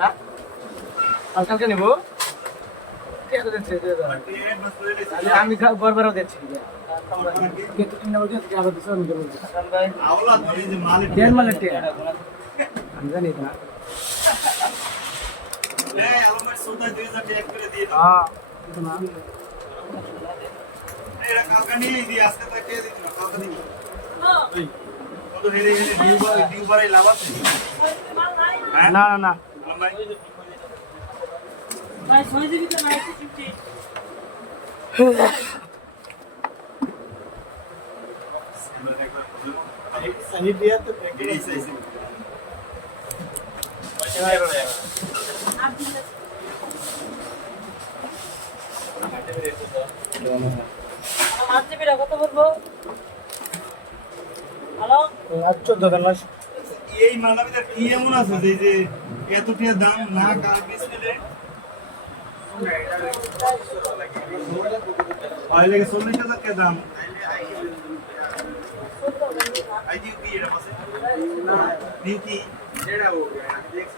হ্যাঁ কালকে নেব আমি বরবারও দিচ্ছি আমি জানি না না না না কত বলবো হ্যালো এই মালটা ভিতরে কি এমন আছে যে এতটিয়া দাম না কার বিস্কুটে আইলে 40,000 টাকা দাম আইজি কি এটা পাশে না নিউ কি যেটা हो गया देख